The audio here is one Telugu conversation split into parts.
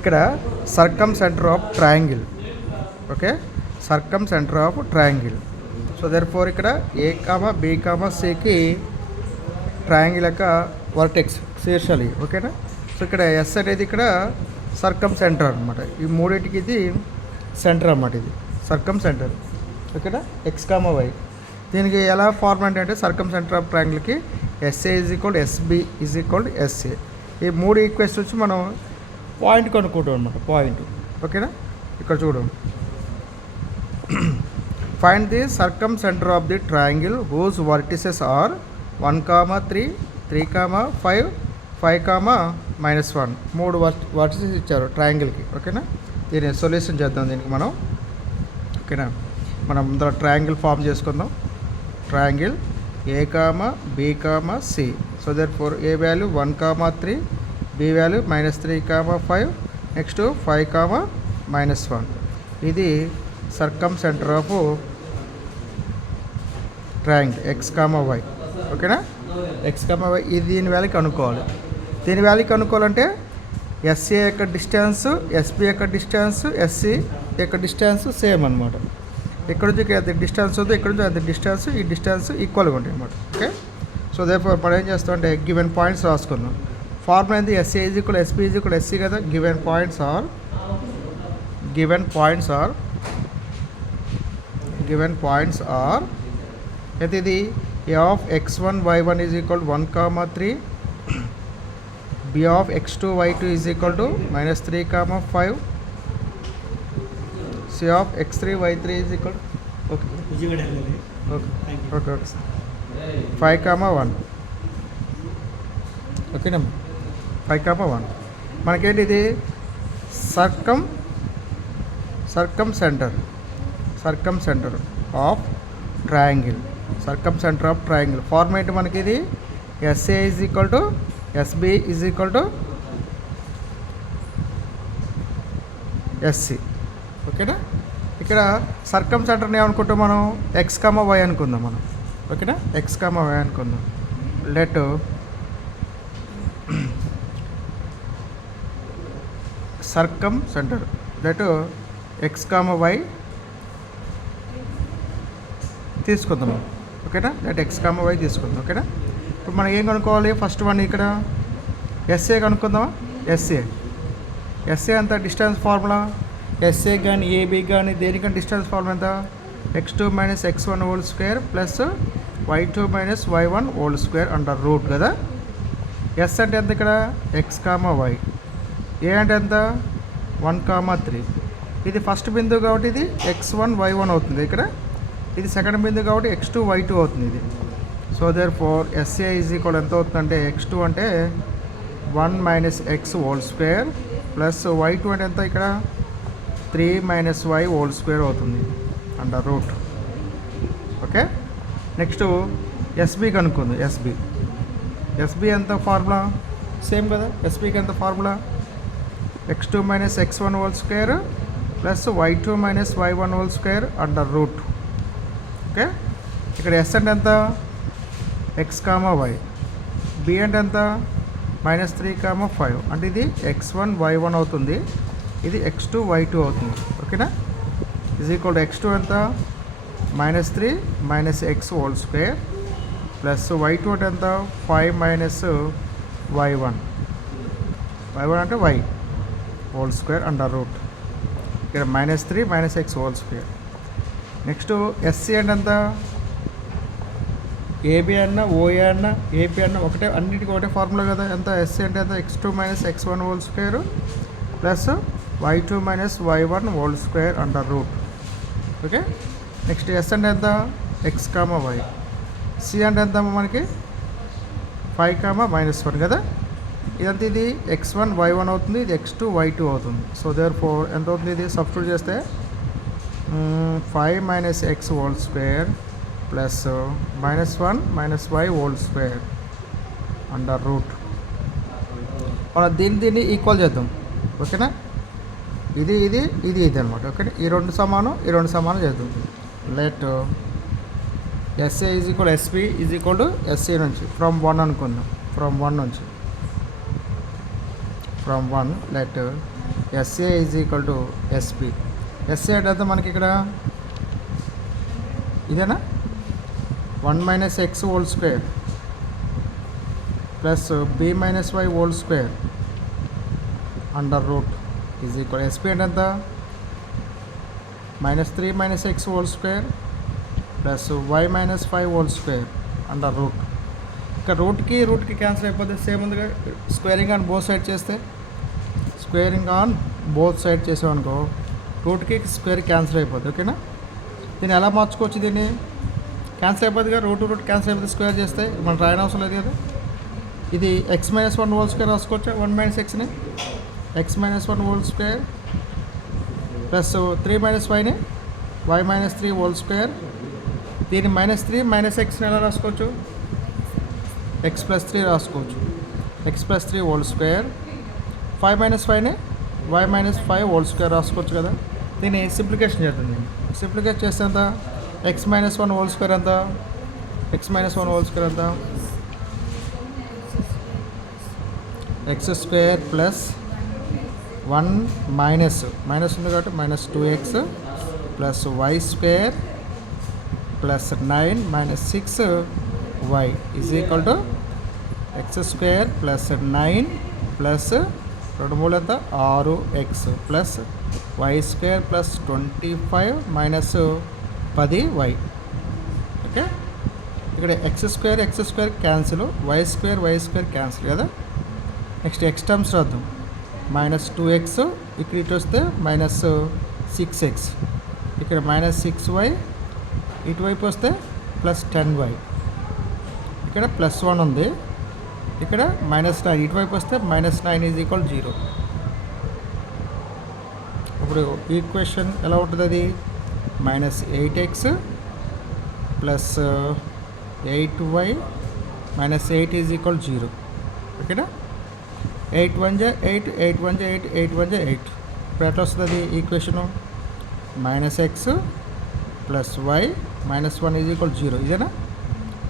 ఇక్కడ circumcentre of triangle. Okay, circumcentre of triangle. So therefore ఇక్కడ ఏ కామా బి కామా సికి ట్రయాంగిల్ యొక్క వర్టెక్స్ శీర్షాలు. ఓకేనా. సో ఇక్కడ ఎస్ అనేది ఇక్కడ సర్కమ్ సెంటర్ అనమాట. ఈ మూడింటికి ఇది సెంటర్ అన్నమాట. ఇది సర్కమ్ సెంటర్. ఓకేనా. ఎక్స్ కామా వై దీనికి ఎలా ఫార్మాట్ అంటే సర్కమ్ సెంటర్ ఆఫ్ ట్రయాంగిల్కి SA is equal SB is equal SA. ఈ మూడు ఈక్వేషన్స్ వచ్చి మనం పాయింట్ కనుక్కుంటాం అనమాట. పాయింట్. ఓకేనా. ఇక్కడ చూడు, find the circumcentre of the triangle whose vertices are 1, 3, 3, 5, 5, -1. మూడు వర్టిసెస్ ఇచ్చారు ట్రయాంగిల్కి. ఓకేనా. దీని సొల్యూషన్ చేద్దాం దీనికి మనం. ఓకేనా. మనం ముందర ట్రయాంగిల్ ఫామ్ చేసుకుందాం. Triangle A comma B comma C. So therefore A value 1, 3, B value -3, 5, next 5, -1. ఇది circumcentre of triangle X comma Y. ఓకేనా. ఎక్స్ కామా వై ఇది దీని వాల్యూ కనుక్కోవాలి. దీని వాల్యూ కనుక్కోవాలంటే ఎస్ఏ యొక్క డిస్టెన్స్, ఎస్బి యొక్క డిస్టెన్స్, ఎస్సి యొక్క డిస్టెన్స్ సేమ్ అనమాట. ఇక్కడ నుంచి అది డిస్టెన్స్ ఉంది, ఇక్కడ నుంచి అది డిస్టెన్స్, ఈ డిస్టెన్స్ ఈక్వల్గా ఉంటాయి అనమాట. ఓకే. సో దేర్ఫోర్ మనం ఏం చేస్తాం అంటే గివెన్ పాయింట్స్ రాసుకుందాం. ఫార్ములా ఏంది? SA is equal SB is equal SC కదా. గివెన్ పాయింట్స్ ఆర్ అయితే ఇది A of x1 y1 is equal 1, 3, B of x2 y2 is equal to -3, 5, C of x3 y3 is equal okay 5, 1. ఓకేనా. 5, 1 మనకేంటి ఇది circumcentre of triangle. Circumcentre of triangle format మనకి ఇది SA is equal to SB is equal to SC. ఓకేనా. ఇక్కడ సర్కమ్ సెంటర్ని ఏమనుకుంటాం మనం? ఎక్స్ కామా వై అనుకుందాం మనం. ఓకేనా. ఎక్స్ కామా వై అనుకుందాం. Let circumcentre let X comma Y తీసుకుందాం. ఓకేనా. లెట్ ఎక్స్ కామా వై తీసుకుందాం. ఓకేనా. ఇప్పుడు మనం ఏం కనుక్కోవాలి? ఫస్ట్ వన్ ఇక్కడ ఎస్ఏ కనుక్కుందామా? ఎస్ఏ అంత డిస్టెన్స్ ఫార్ములా. ఎస్ఏ కానీ ఏబి కానీ దేనికని డిస్టెన్స్ ఫార్ములా ఎంత? x2 - x1 whole square plus y2 - y1 whole square under route కదా. ఎస్ అంటే ఎంత ఇక్కడ? X comma why. ఏ అంటే ఎంత? 1, 3. ఇది ఫస్ట్ బిందువు కాబట్టి ఇది x1 y1 అవుతుంది ఇక్కడ. ఇది సెకండ్ బిందువు కాబట్టి x2 y2 అవుతుంది ఇది. So therefore SA is equal ఎంత అవుతుందంటే x2 అంటే 1 - x whole square plus y2 అంటే ఎంత ఇక్కడ? 3 - y హోల్ స్క్వేర్ అవుతుంది under root. Okay. Next SB కనుక్కుంది. ఎస్బి ఎంత ఫార్ములా? సేమ్ కదా. ఎస్బికి ఎంత formula? x2 - x1 whole square plus y2 - y1 whole square under root. Okay. ఇక్కడ ఎస్ అంటే ఎంత? X comma why. బి అంటే ఎంత? -3, 5 అంటే ఇది x1 y1 అవుతుంది, ఇది x2 y2 అవుతుంది. ఓకేనా. ఈజ్ ఈక్వల్ టు x2 ఎంత? -3 - x whole square plus y2 అంటే ఎంత? 5 - y1 అంటే y whole square under root. ఇక్కడ -3 - x whole square. Next SC అంటే ఎంత? ఏబి అన్న ఓఏ అన్న ఏపీ అన్న ఒకటే, అన్నిటికీ ఒకటే ఫార్ములా కదా. ఎంత? ఎస్సీ అంటే ఎంత? x2 - x1 whole square plus y2 - y1 whole square under root. Okay. Next S అంటే ఎంత? X comma why. సి అంటే ఎంత మనకి? 5, -1 కదా. ఇదంతా ఇది x1 y1 అవుతుంది, ఇది x2 y2 అవుతుంది. సో దేర్ఫోర్ ఎంత అవుతుంది? ఇది సబ్స్టిట్యూట్ చేస్తే 5 - x whole square plus -1 - y whole square under route. మనం దీన్ని ఈక్వల్ చేద్దాం. ఓకేనా. ఇది అనమాట. ఓకే. ఈ రెండు సమానం చేద్దాం. Let SA is equal SB is equal to SC నుంచి ఫ్రమ్ 1 అనుకుందాం. From 1 let SA is equal to SB. SA అంటే మనకి ఇక్కడ ఇదేనా 1 minus x whole square plus b minus y whole square under root is equal. SP అంటే ఎంత -3 minus x whole square plus y minus 5 whole square under root. ఇక్కడ రూట్కి క్యాన్సిల్ అయిపోతే సేమ్ ఉందిగా. స్క్వేరింగ్ ఆన్ బోత్ సైడ్ చేస్తే చేసామనుకో రూట్కి స్క్వేర్ క్యాన్సిల్ అయిపోద్ది. ఓకేనా, దీన్ని ఎలా మార్చుకోవచ్చు? దీన్ని క్యాన్సిల్ అయిపోద్దిగా, రూట్ క్యాన్సిల్ అయిపోతే స్క్వేర్ చేస్తే మనం రాయడం అవసరం లేదు కదా. ఇది x-1 హోల్ స్క్వేర్ రాసుకోవచ్చు. 1 మైనస్ ఎక్స్ని x-1 whole square plus 3 minus వైని y-3 హోల్ స్క్వేర్. దీన్ని -3 మైనస్ ఎక్స్ని ఎలా రాసుకోవచ్చు? x+3 రాసుకోవచ్చు. x+3 హోల్ స్క్వేర్ 5 మైనస్ వైని y-5 హోల్ స్క్వేర్ రాసుకోవచ్చు కదా. దీన్ని సింప్లికేషన్ చేద్దాం. సింప్లికేట్ చేస్తే ఎంత? x-1 హోల్ స్క్వేర్ ఎంత? x-1 హోల్ స్క్వేర్ ఎంత? x స్క్వేర్ ప్లస్ 1 మైనస్ ఉంది కాబట్టి -2x plus y square plus 9 minus 6y is equal to x square plus 9 plus 2 3 ఎంత 6x plus y square plus 25 minus 10y. Okay, ఇక్కడ x square cancel, y square cancel కదా. నెక్స్ట్ x టర్మ్స్ రాద్దాం. -2x ఇక్కడ ఇటు వస్తే -6x, ఇక్కడ -6y, ఇటువైపు వస్తే +10y, ఇక్కడ +1 ఉంది, ఇక్కడ -9, ఇటువైపు వస్తే -9 ఈజ్ ఈక్వల్ 0. ఇప్పుడు ఈక్వేషన్ ఎలా ఉంటుంది? అది -8x plus 8y -8 is equal 0. ఓకేనా, 8 1 జా 8, 8 1 జా 8, 8 1 జా 8. ఇప్పుడు ఎట్లా వస్తుంది equation? -x plus y -1 is equal 0. ఇదేనా?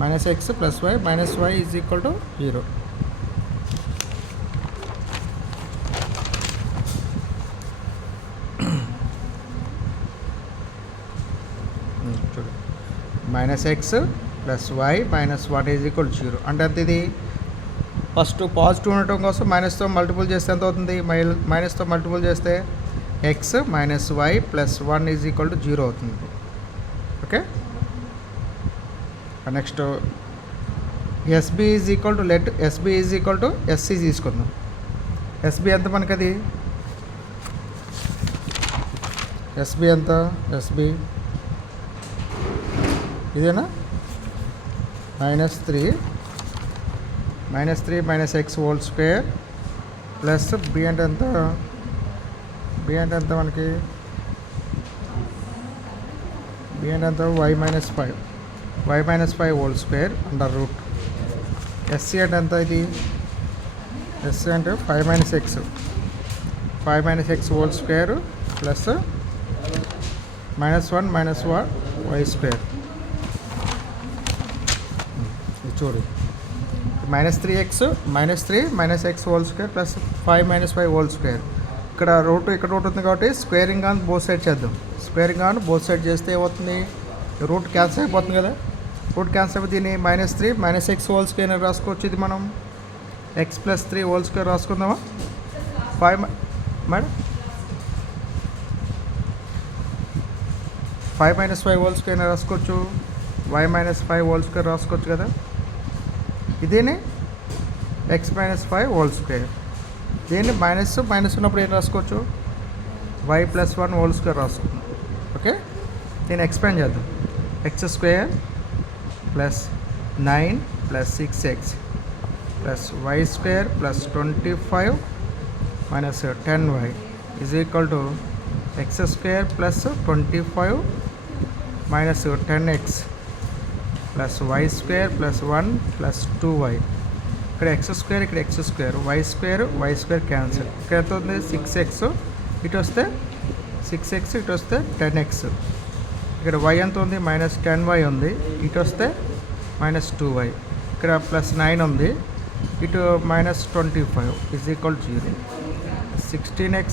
-x plus y -y is equal to 0. చూడు, -x plus y -1 is equal 0 అంటే ఎంత? ఇది ఫస్ట్ పాజిటివ్ ఉండటం కోసం మైనస్తో మల్టిపుల్ చేస్తే ఎంత అవుతుంది? మైనస్తో మల్టిపుల్ చేస్తే x -y plus 1 is equal to 0 అవుతుంది. Okay, next SB is equal to SB is equal to SC తీసుకుందాం. ఎస్బి ఎంత మనకి? అది ఎస్బి ఎంత? ఎస్బి ఇదేనా? -3 minus x whole square plus b అంటే ఎంత? బి అంటే ఎంత మనకి? బి అంటే ఎంత? y-5 whole square under route. SC అంటే ఎంత? ఇది ఎస్సీ అంటే 5 minus x whole square plus -1 y square. చూడు, -3x minus x whole square plus 5 - y whole square. ఇక్కడ రూట్ ఉంది కాబట్టి స్క్వేరింగ్ ఆన్ బోత్ సైడ్ చేద్దాం. స్క్వేరింగ్ ఆన్ బోత్ సైడ్ చేస్తే ఏమవుతుంది? రూట్ క్యాన్సిల్ అయిపోతుంది కదా. రూట్ క్యాన్సిల్ అయిపోతే దీన్ని -3 - ఎక్స్ హోల్ స్క్వేర్ అని రాసుకోవచ్చు. ఇది మనం x+3 హోల్ స్క్వేర్ రాసుకుందామా? 5 మేడం 5 - y హోల్ స్క్వేర్ అని రాసుకోవచ్చు. y-5 హోల్ స్క్వేర్ రాసుకోవచ్చు కదా. ఇదేనే x-5 హోల్ స్క్వేర్. దీన్ని మైనస్ ఉన్నప్పుడు ఏం రాసుకోవచ్చు? y+1 హోల్ స్క్వేర్ రాసుకుందాం. ఓకే, దీన్ని ఎక్స్పాండ్ చేద్దాం. x square plus 9 plus 6x plus y square plus 25 minus 10y is equal to x square plus 25 minus 10x plus y square plus 1 plus 2y. ఇక్కడ x స్క్వేర్, ఇక్కడ x square, y square cancel. ఇక్కడ ఎంత ఉంది? 6x, ఇటు వస్తే 6x, ఇటు వస్తే 10x. ఇక్కడ y ఎంత ఉంది? -10y ఉంది, ఇటు వస్తే -2y. ఇక్కడ +9 ఉంది, ఇటు -25 is equal 0. 16x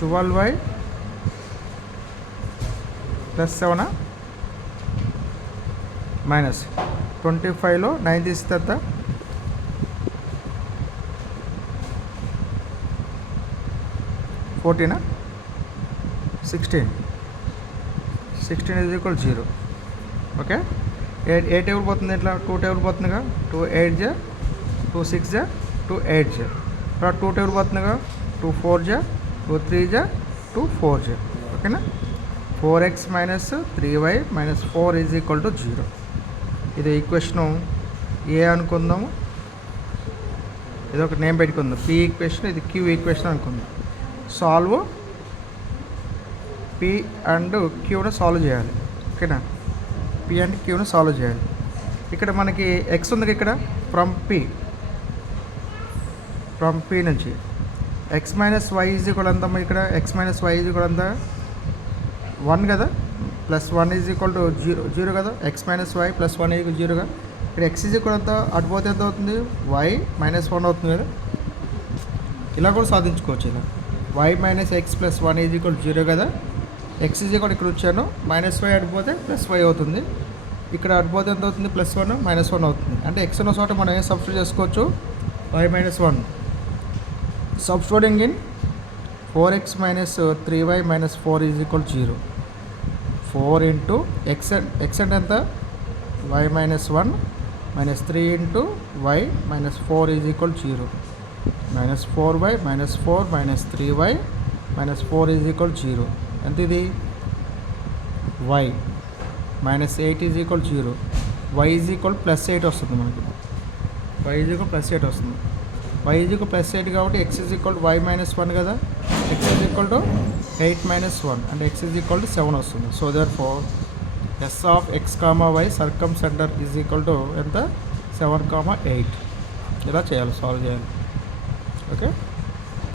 12y plus 7 minus 25లో 9 తీస్తే ఎంత 14 16 is equal 0. Okay, a table పోతుంది ఇట్లా 2 టేబుల్ పోతుందిగా 2 8 జా 2 6 జా 2 8 జా. ఇక్కడ 2 టేబుల్ పోతుందిగా 2 4 జా 2 3 జా 2 4 జా. ఓకేనా, 4x minus 3y minus 4 is equal to 0. ఇది ఈక్వేషను ఏ అనుకుందాము, ఇది ఒక నేమ్ పెట్టుకుందాం పి ఈక్వేషన్, ఇది క్యూ ఈక్వేషన్ అనుకుందాం. సాల్వ్ పి అండ్ క్యూను సాల్వ్ చేయాలి. ఓకేనా, పి అండ్ క్యూను సాల్వ్ చేయాలి. ఇక్కడ మనకి ఎక్స్ ఉంది ఇక్కడ ఫ్రమ్ పి నుంచి x minus y is equal ఎంత ఇక్కడ x minus y is equal ఎంత 1 కదా, ప్లస్ 1 ఈజ్ ఈక్వల్ టు 0 కదా, X minus Y plus 1 is 0గా. ఇక్కడ ఎక్స్ ఈజ్ ఈక్వల్ ఎంత అటుపోతే ఎంత అవుతుంది వై మైనస్ 1 అవుతుంది కదా. ఇలా కూడా సాధించుకోవచ్చు. ఇలా y minus x plus 1 is equal 0 కదా, ఎక్స్ ఈజ్ ఈక్వల్ ఇక్కడ వచ్చాను మైనస్ వై అడిపోతే ప్లస్ వై అవుతుంది. ఇక్కడ అడిపోతే ఎంత అవుతుంది ప్లస్ 1 మైనస్ 1 అవుతుంది. అంటే ఎక్స్ ఉన్న చోట మనం ఏం సబ్స్టిట్యూట్ చేసుకోవచ్చు y minus 1. Substituting in 4x minus 3y minus 4 is equal 0. 4 into x అంటే ఎంత y minus 1 minus 3 into y minus 4 is equal 0. Minus 4y minus 4 minus 3y minus 4 is equal 0. ఎంత ఇది y minus 8 is equal 0. y is equal plus 8 వస్తుంది మనకి, y ఈజ్ ఈక్వల్ ప్లస్ 8 వస్తుంది. y ఈజ్ ఈక్వల్ ప్లస్ 8 కాబట్టి x is equal y minus 1 కదా, x is equal to 8 minus 1 అంటే x ఈజ్ ఈక్వల్ టు 7 వస్తుంది. So therefore S of X comma Y circumcentre is equal to ఎంత 7, 8. ఇలా చేయాలి, సాల్వ్ చేయాలి. ఓకే.